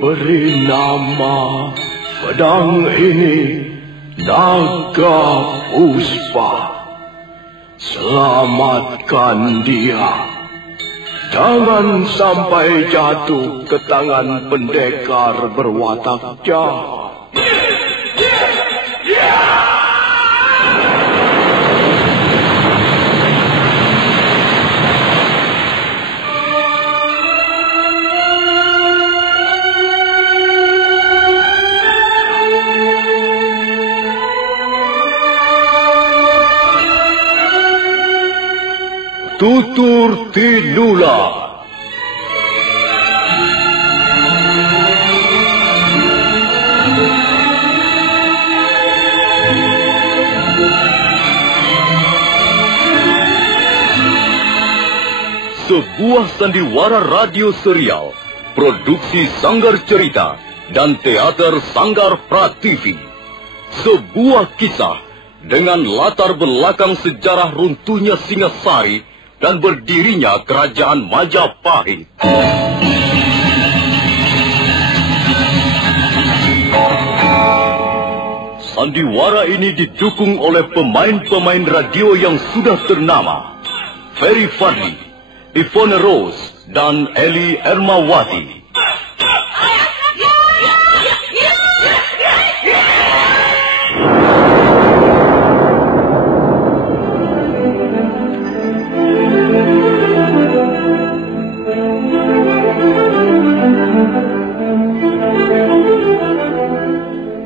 beri nama pedang ini Naga Puspa. Selamatkan dia. Jangan sampai jatuh ke tangan pendekar berwatak jahat. Tutur Tinula. Sebuah sandiwara radio serial, produksi Sanggar Cerita dan Teater Sanggar Prativi. Sebuah kisah dengan latar belakang sejarah runtuhnya Singasari dan berdirinya Kerajaan Majapahit. Sandiwara ini didukung oleh pemain-pemain radio yang sudah ternama, Ferry Fadli, Ivone Rose, dan Eli Ermawati.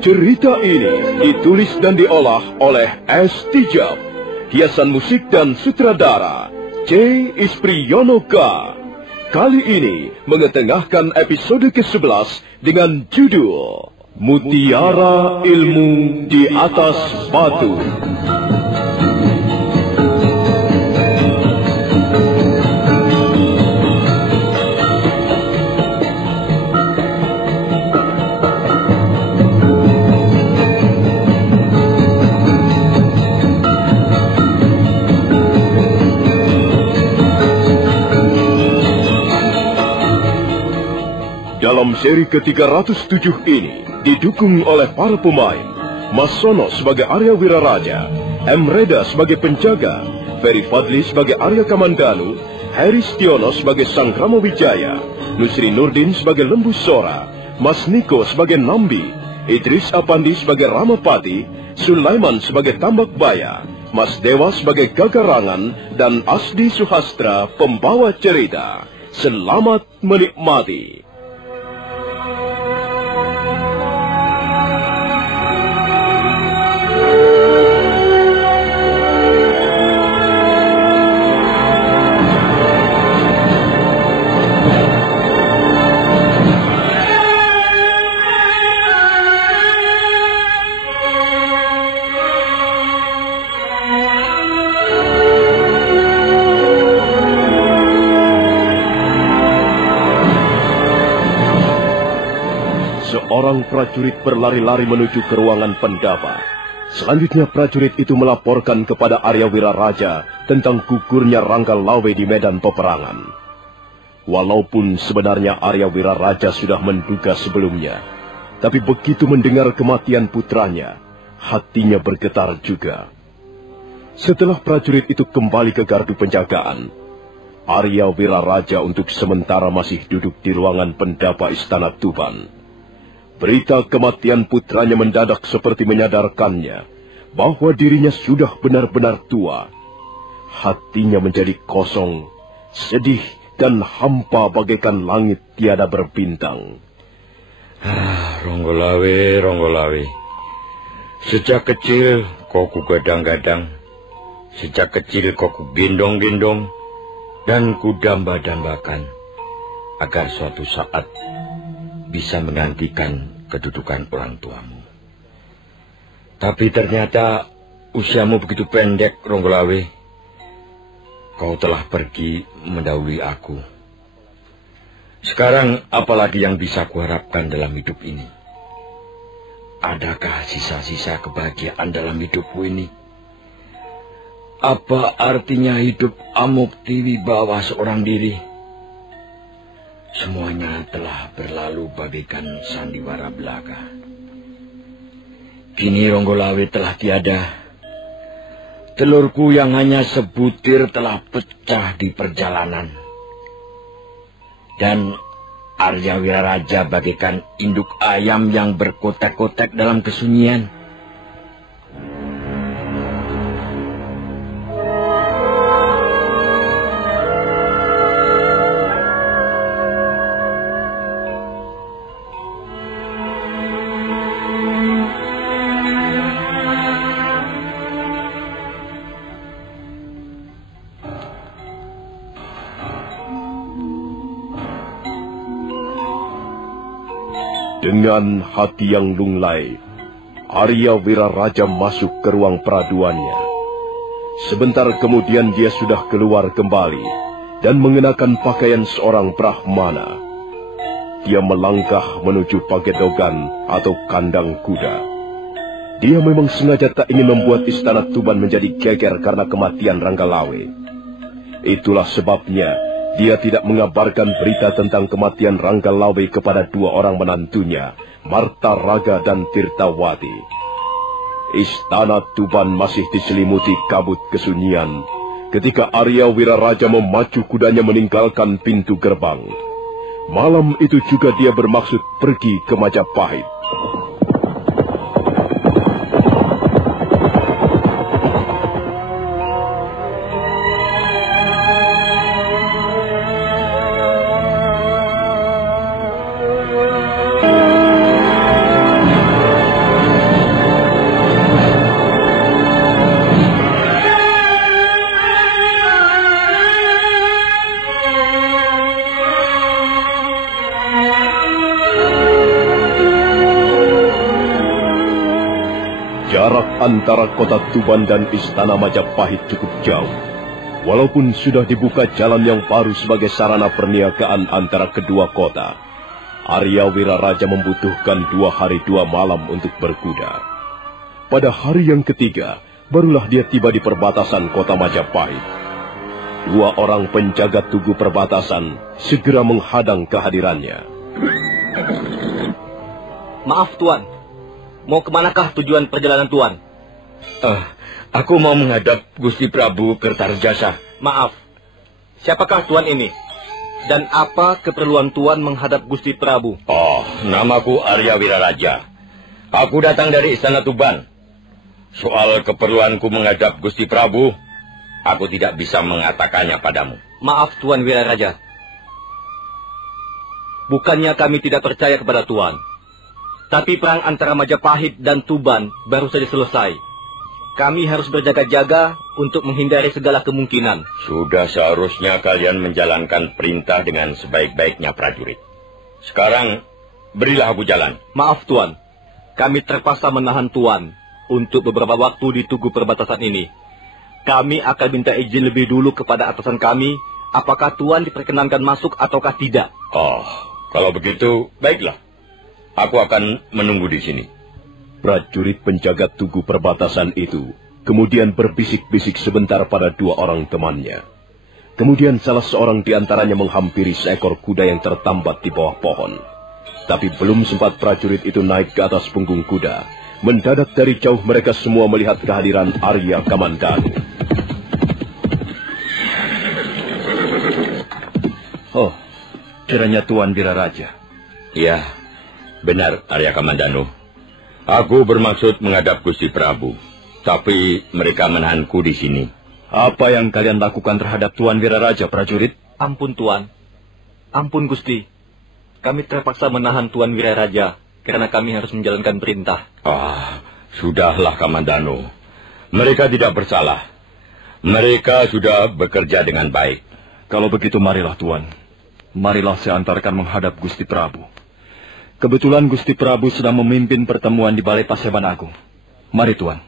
Cerita ini ditulis dan diolah oleh S. Tijab, hiasan musik dan sutradara C. Ispriyonoka. Kali ini mengetengahkan episode ke-11 dengan judul Mutiara Ilmu di Atas Batu. Dalam seri ke-307 ini didukung oleh para pemain Mas Sono sebagai Arya Wiraraja, M. Reda sebagai penjaga, Ferry Fadli sebagai Arya Kamandanu, Heri Stiono sebagai Sang Ramawijaya, Nusri Nurdin sebagai Lembu Sora, Mas Niko sebagai Nambi, Idris Apandi sebagai Ramapati, Sulaiman sebagai Tambak Baya, Mas Dewa sebagai Gagarangan, dan Asdi Suhastra pembawa cerita. Selamat menikmati. Seorang prajurit berlari-lari menuju ke ruangan pendapa. Selanjutnya prajurit itu melaporkan kepada Arya Wiraraja tentang gugurnya Rangga Lawe di medan peperangan. Walaupun sebenarnya Arya Wiraraja sudah menduga sebelumnya, tapi begitu mendengar kematian putranya, hatinya bergetar juga. Setelah prajurit itu kembali ke gardu penjagaan, Arya Wiraraja untuk sementara masih duduk di ruangan pendapa Istana Tuban. Berita kematian putranya mendadak seperti menyadarkannya bahwa dirinya sudah benar-benar tua. Hatinya menjadi kosong, sedih, dan hampa bagaikan langit tiada berbintang. Ronggolawe. Sejak kecil kau ku gadang-gadang. Sejak kecil kau ku gendong-gendong dan ku damba-dambakan agar suatu saat bisa menggantikan kedudukan orang tuamu. Tapi ternyata usiamu begitu pendek, Ronggolawe. Kau telah pergi mendahului aku. Sekarang apalagi yang bisa kuharapkan dalam hidup ini? Adakah sisa-sisa kebahagiaan dalam hidupku ini? Apa artinya hidup amuk tiwi bawah seorang diri? Semuanya telah berlalu bagaikan sandiwara belaka. Kini Ronggolawe telah tiada. Telurku yang hanya sebutir telah pecah di perjalanan. Dan Arya Wiraraja bagaikan induk ayam yang berkotek-kotek dalam kesunyian. Dengan hati yang lunglai, Arya Wiraraja masuk ke ruang peraduannya. Sebentar kemudian dia sudah keluar kembali dan mengenakan pakaian seorang Brahmana. Dia melangkah menuju Pagedogan atau kandang kuda. Dia memang sengaja tak ingin membuat istana Tuban menjadi geger karena kematian Ranggalawe. Itulah sebabnya dia tidak mengabarkan berita tentang kematian Ranggalawe kepada dua orang menantunya, Marta Raga dan Tirtawati. Istana Tuban masih diselimuti kabut kesunyian ketika Arya Wiraraja memacu kudanya meninggalkan pintu gerbang. Malam itu juga dia bermaksud pergi ke Majapahit. Jarak antara kota Tuban dan istana Majapahit cukup jauh. Walaupun sudah dibuka jalan yang baru sebagai sarana perniagaan antara kedua kota, Arya Wiraraja membutuhkan 2 hari 2 malam untuk berkuda. Pada hari yang ketiga, barulah dia tiba di perbatasan kota Majapahit. 2 orang penjaga tugu perbatasan segera menghadang kehadirannya. Maaf, Tuan. Mau kemanakah tujuan perjalanan Tuan? Aku mau menghadap Gusti Prabu Kertarejasa. Maaf, siapakah Tuan ini? Dan apa keperluan Tuan menghadap Gusti Prabu? Oh, namaku Arya Wiraraja. Aku datang dari Istana Tuban. Soal keperluanku menghadap Gusti Prabu, aku tidak bisa mengatakannya padamu. Maaf, Tuan Wiraraja. Bukannya kami tidak percaya kepada Tuan. Tapi perang antara Majapahit dan Tuban baru saja selesai. Kami harus berjaga-jaga untuk menghindari segala kemungkinan. Sudah seharusnya kalian menjalankan perintah dengan sebaik-baiknya prajurit. Sekarang, berilah aku jalan. Maaf, Tuan. Kami terpaksa menahan Tuan untuk beberapa waktu di tugu perbatasan ini. Kami akan minta izin lebih dulu kepada atasan kami, apakah Tuan diperkenankan masuk ataukah tidak. Oh, kalau begitu, baiklah. Aku akan menunggu di sini. Prajurit penjaga tugu perbatasan itu kemudian berbisik-bisik sebentar pada 2 orang temannya. Kemudian salah seorang di antaranya menghampiri seekor kuda yang tertambat di bawah pohon. Tapi belum sempat prajurit itu naik ke atas punggung kuda, mendadak dari jauh mereka semua melihat kehadiran Arya Kamandanu. Oh, kiranya Tuan Wiraraja. Ya, benar Arya Kamandanu. Aku bermaksud menghadap Gusti Prabu, tapi mereka menahanku di sini. Apa yang kalian lakukan terhadap Tuan Wiraraja, prajurit? Ampun, Tuan. Ampun, Gusti. Kami terpaksa menahan Tuan Wiraraja karena kami harus menjalankan perintah. Sudahlah Kamandanu. Mereka tidak bersalah. Mereka sudah bekerja dengan baik. Kalau begitu marilah, Tuan. Marilah saya antarkan menghadap Gusti Prabu. Kebetulan Gusti Prabu sedang memimpin pertemuan di Balai Paseban Agung. Mari, Tuan.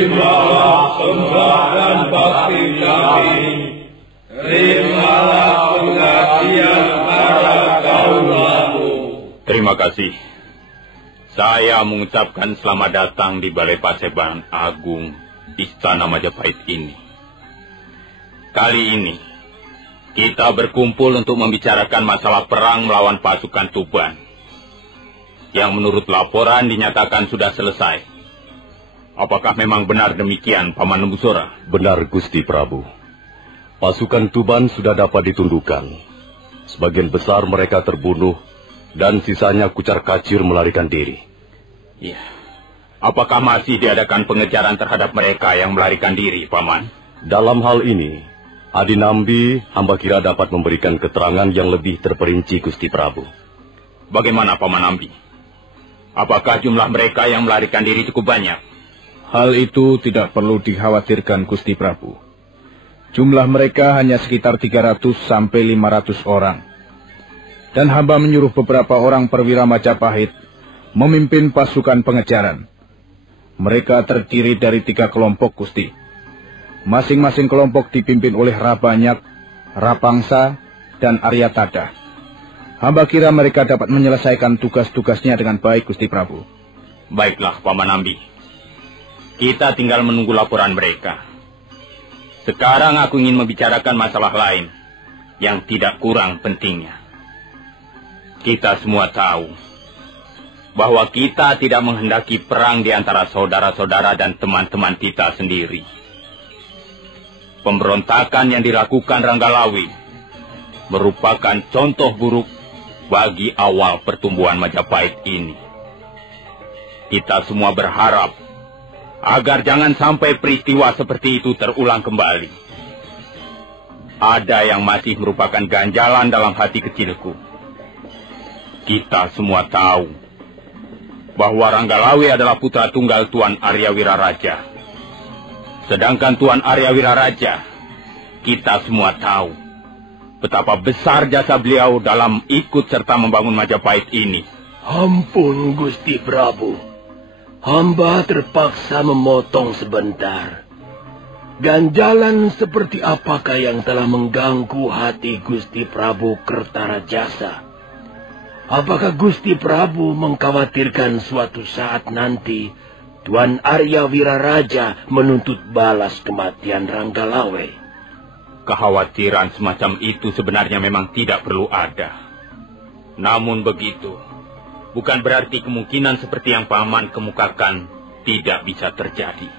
Terimalah sembah dan bakti kami. Terimalah pengabdian para kaulamu. Terima kasih. Saya mengucapkan selamat datang di Balai Paseban Agung Istana Majapahit ini. Kali ini, kita berkumpul untuk membicarakan masalah perang melawan pasukan Tuban, yang menurut laporan dinyatakan sudah selesai. Apakah memang benar demikian, Paman Lembusora? Benar, Gusti Prabu. Pasukan Tuban sudah dapat ditundukkan. Sebagian besar mereka terbunuh, dan sisanya kucar-kacir melarikan diri. Iya. Apakah masih diadakan pengejaran terhadap mereka yang melarikan diri, Paman? Dalam hal ini, Adi Nambi, hamba kira dapat memberikan keterangan yang lebih terperinci, Gusti Prabu. Bagaimana, Paman Nambi? Apakah jumlah mereka yang melarikan diri cukup banyak? Hal itu tidak perlu dikhawatirkan, Gusti Prabu. Jumlah mereka hanya sekitar 300 sampai 500 orang. Dan hamba menyuruh beberapa orang perwira Majapahit memimpin pasukan pengejaran. Mereka terdiri dari 3 kelompok, Gusti. Masing-masing kelompok dipimpin oleh Rabanyak, Rapangsa, dan Arya Tada. Hamba kira mereka dapat menyelesaikan tugas-tugasnya dengan baik, Gusti Prabu. Baiklah, Paman Nambi. Kita tinggal menunggu laporan mereka. Sekarang aku ingin membicarakan masalah lain yang tidak kurang pentingnya. Kita semua tahu bahwa kita tidak menghendaki perang di antara saudara-saudara dan teman-teman kita sendiri. Pemberontakan yang dilakukan Ranggalawe merupakan contoh buruk bagi awal pertumbuhan Majapahit ini. Kita semua berharap agar jangan sampai peristiwa seperti itu terulang kembali. Ada yang masih merupakan ganjalan dalam hati kecilku. Kita semua tahu bahwa Ranggalawe adalah putra tunggal Tuan Arya Wiraraja. Sedangkan Tuan Arya Wiraraja, kita semua tahu betapa besar jasa beliau dalam ikut serta membangun Majapahit ini. Ampun, Gusti Prabu. Hamba terpaksa memotong sebentar. Ganjalan seperti apakah yang telah mengganggu hati Gusti Prabu Kertarajasa? Apakah Gusti Prabu mengkhawatirkan suatu saat nanti Tuan Arya Wiraraja menuntut balas kematian Ranggalawe? Kekhawatiran semacam itu sebenarnya memang tidak perlu ada. Namun begitu, bukan berarti kemungkinan seperti yang Paman kemukakan tidak bisa terjadi.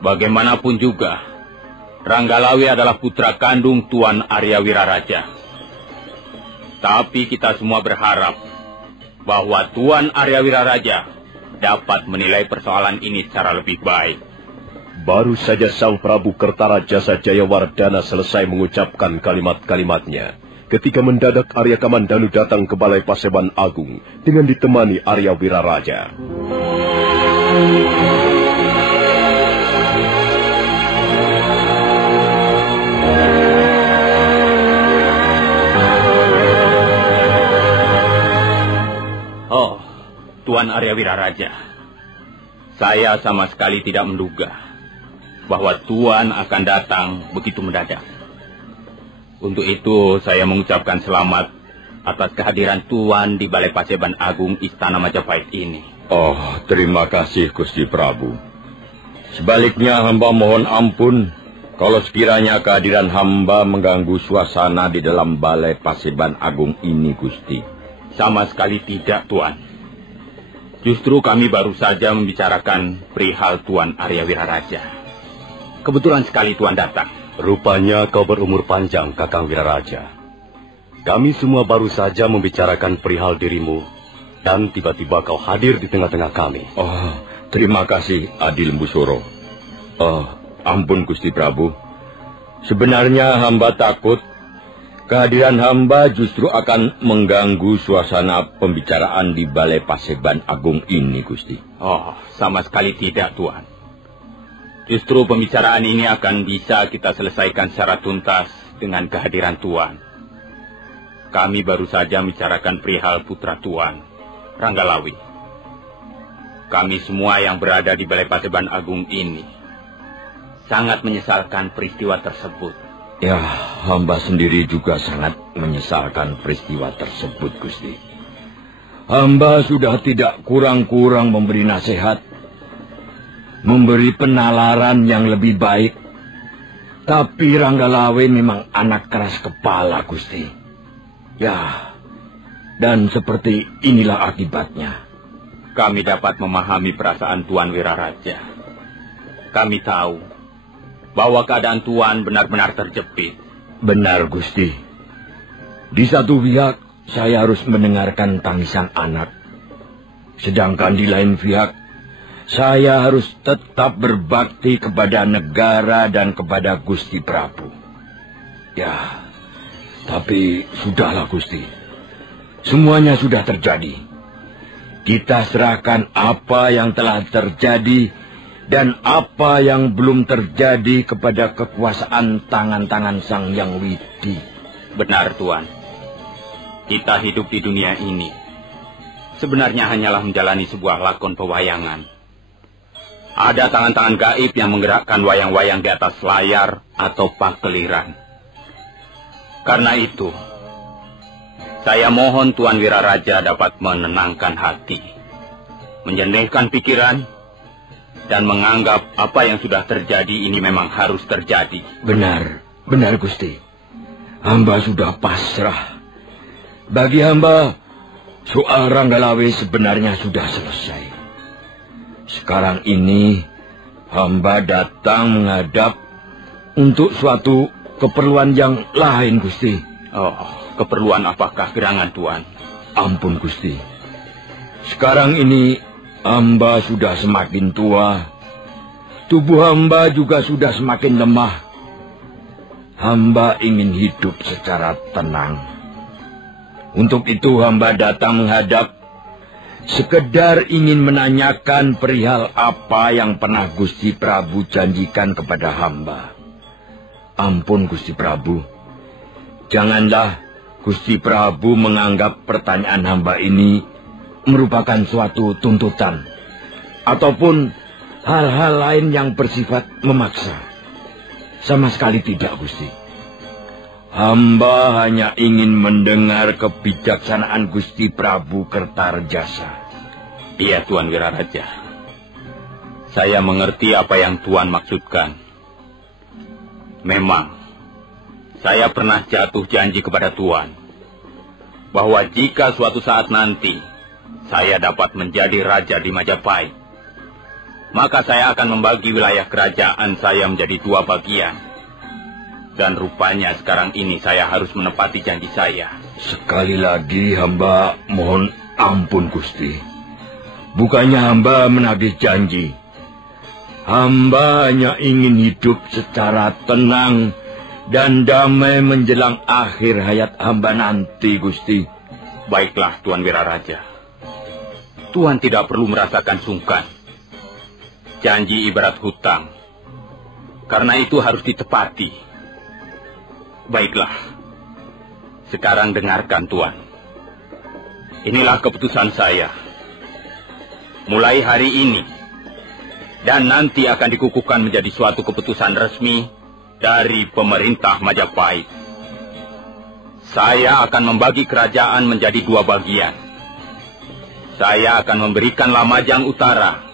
Bagaimanapun juga, Ranggalawe adalah putra kandung Tuan Arya Wiraraja. Tapi kita semua berharap bahwa Tuan Arya Wiraraja dapat menilai persoalan ini secara lebih baik. Baru saja Sang Prabu Kertarajasa Jayawardana selesai mengucapkan kalimat-kalimatnya, ketika mendadak Arya Kamandanu datang ke Balai Paseban Agung dengan ditemani Arya Wiraraja. Oh, Tuan Arya Wiraraja, saya sama sekali tidak menduga bahwa Tuan akan datang begitu mendadak. Untuk itu saya mengucapkan selamat atas kehadiran Tuan di Balai Paseban Agung Istana Majapahit ini. Oh, terima kasih Gusti Prabu. Sebaliknya hamba mohon ampun kalau sekiranya kehadiran hamba mengganggu suasana di dalam Balai Paseban Agung ini, Gusti. Sama sekali tidak, Tuan. Justru kami baru saja membicarakan perihal Tuan Arya Wiraraja. Kebetulan sekali Tuan datang. Rupanya kau berumur panjang, Kakang Wiraraja. Kami semua baru saja membicarakan perihal dirimu, dan tiba-tiba kau hadir di tengah-tengah kami. Oh, terima kasih, Adi Lembusura. Oh, ampun Gusti Prabu. Sebenarnya hamba takut kehadiran hamba justru akan mengganggu suasana pembicaraan di Balai Paseban Agung ini, Gusti. Oh, sama sekali tidak, Tuan. Justru pembicaraan ini akan bisa kita selesaikan secara tuntas dengan kehadiran Tuan. Kami baru saja membicarakan perihal putra Tuan, Ranggalawe. Kami semua yang berada di Balai Paseban Agung ini sangat menyesalkan peristiwa tersebut. Ya, hamba sendiri juga sangat menyesalkan peristiwa tersebut, Gusti. Hamba sudah tidak kurang-kurang memberi nasihat, memberi penalaran yang lebih baik. Tapi Ranggalawe memang anak keras kepala, Gusti. Ya, dan seperti inilah akibatnya. Kami dapat memahami perasaan Tuan Wiraraja. Kami tahu bahwa keadaan Tuan benar-benar terjepit. Benar, Gusti. Di satu pihak, saya harus mendengarkan tangisan anak. Sedangkan di lain pihak, saya harus tetap berbakti kepada negara dan kepada Gusti Prabu. Ya, tapi sudahlah, Gusti. Semuanya sudah terjadi. Kita serahkan apa yang telah terjadi dan apa yang belum terjadi kepada kekuasaan tangan-tangan Sang Hyang Widi. Benar, Tuan. Kita hidup di dunia ini sebenarnya hanyalah menjalani sebuah lakon pewayangan. Ada tangan-tangan gaib yang menggerakkan wayang-wayang di atas layar atau pakeliran. Karena itu, saya mohon Tuan Wiraraja dapat menenangkan hati, menjernihkan pikiran, dan menganggap apa yang sudah terjadi ini memang harus terjadi. Benar, benar, Gusti. Hamba sudah pasrah. Bagi hamba, soal Ranggalawe sebenarnya sudah selesai. Sekarang ini, hamba datang menghadap untuk suatu keperluan yang lain, Gusti. Oh, keperluan apakah gerangan Tuan? Ampun, Gusti. Sekarang ini, hamba sudah semakin tua. Tubuh hamba juga sudah semakin lemah. Hamba ingin hidup secara tenang. Untuk itu hamba datang menghadap, sekedar ingin menanyakan perihal apa yang pernah Gusti Prabu janjikan kepada hamba. Ampun, Gusti Prabu. Janganlah Gusti Prabu menganggap pertanyaan hamba ini merupakan suatu tuntutan ataupun hal-hal lain yang bersifat memaksa. Sama sekali tidak, Gusti. Hamba hanya ingin mendengar kebijaksanaan Gusti Prabu Kertarejasa. Iya, Tuan Wiraraja. Saya mengerti apa yang Tuan maksudkan. Memang, saya pernah jatuh janji kepada Tuan bahwa jika suatu saat nanti saya dapat menjadi raja di Majapahit, maka saya akan membagi wilayah kerajaan saya menjadi 2 bagian. Dan rupanya sekarang ini saya harus menepati janji saya. Sekali lagi hamba mohon ampun, Gusti. Bukannya hamba menagih janji. Hamba hanya ingin hidup secara tenang dan damai menjelang akhir hayat hamba nanti, Gusti. Baiklah, Tuan Wiraraja. Tuan tidak perlu merasakan sungkan. Janji ibarat hutang. Karena itu harus ditepati. Baiklah. Sekarang dengarkan, Tuan. Inilah keputusan saya. Mulai hari ini dan nanti akan dikukuhkan menjadi suatu keputusan resmi dari pemerintah Majapahit. Saya akan membagi kerajaan menjadi 2 bagian. Saya akan memberikan Lamajang Utara,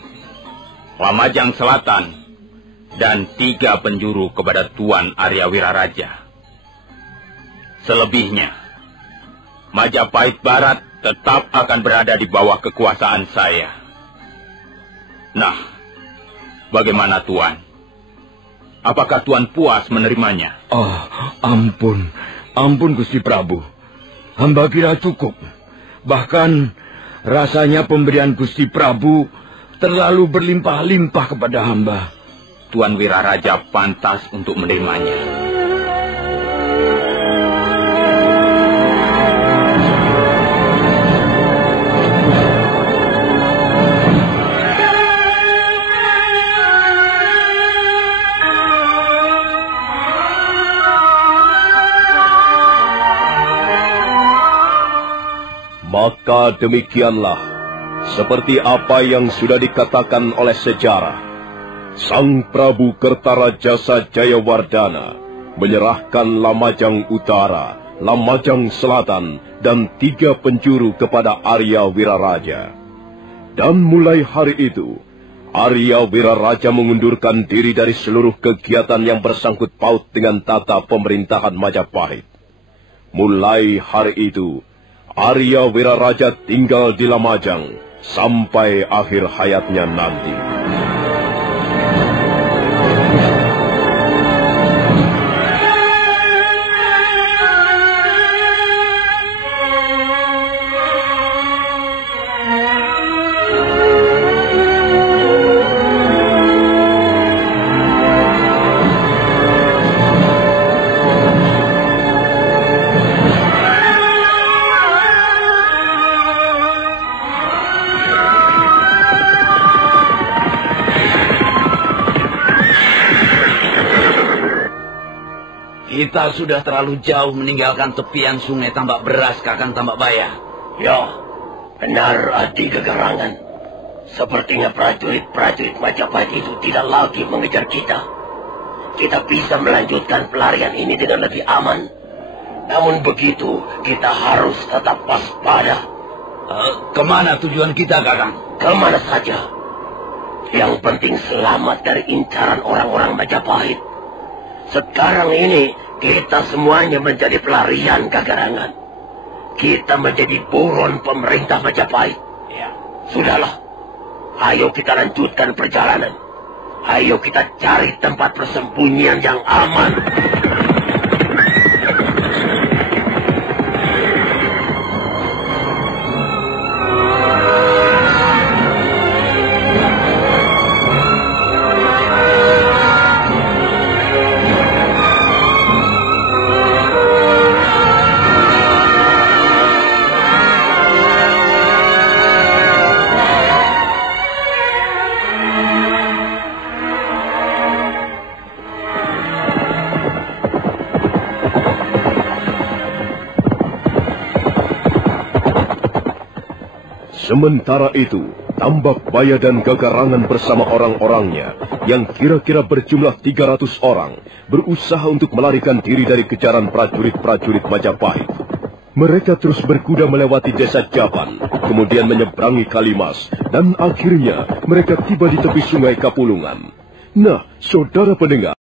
Lamajang Selatan, dan 3 penjuru kepada Tuan Arya Wiraraja. Selebihnya, Majapahit Barat tetap akan berada di bawah kekuasaan saya. Nah, bagaimana Tuan? Apakah Tuan puas menerimanya? Oh, ampun. Ampun, Gusti Prabu. Hamba kira cukup. Bahkan rasanya pemberian Gusti Prabu terlalu berlimpah-limpah kepada hamba. Tuan Wiraraja pantas untuk menerimanya. Maka demikianlah Seperti apa yang sudah dikatakan oleh sejarah, Sang Prabu Kertarajasa Jayawardhana menyerahkan Lamajang Utara, Lamajang Selatan, dan 3 penjuru kepada Arya Wiraraja. Dan mulai hari itu, Arya Wiraraja mengundurkan diri dari seluruh kegiatan yang bersangkut paut dengan tata pemerintahan Majapahit. Mulai hari itu, Arya Wiraraja tinggal di Lamajang sampai akhir hayatnya nanti. Kita sudah terlalu jauh meninggalkan tepian sungai Tambak Beras, Kakang Tambak Baya. Ya, benar Adi Gegarangan. Sepertinya prajurit-prajurit Majapahit itu tidak lagi mengejar kita. Kita bisa melanjutkan pelarian ini dengan lebih aman. Namun begitu, kita harus tetap waspada. Kemana tujuan kita, Kakang? Kemana saja. Yang penting selamat dari incaran orang-orang Majapahit. Sekarang ini, kita semuanya menjadi pelarian Gegarangan. Kita menjadi buron pemerintah Majapahit. Ya. Sudahlah. Ayo kita lanjutkan perjalanan. Ayo kita cari tempat persembunyian yang aman. Sementara itu, Tambak Baya dan Gegarangan bersama orang-orangnya yang kira-kira berjumlah 300 orang berusaha untuk melarikan diri dari kejaran prajurit-prajurit Majapahit. Mereka terus berkuda melewati desa Jaban, kemudian menyeberangi Kalimas, dan akhirnya mereka tiba di tepi sungai Kapulungan. Nah, saudara pendengar,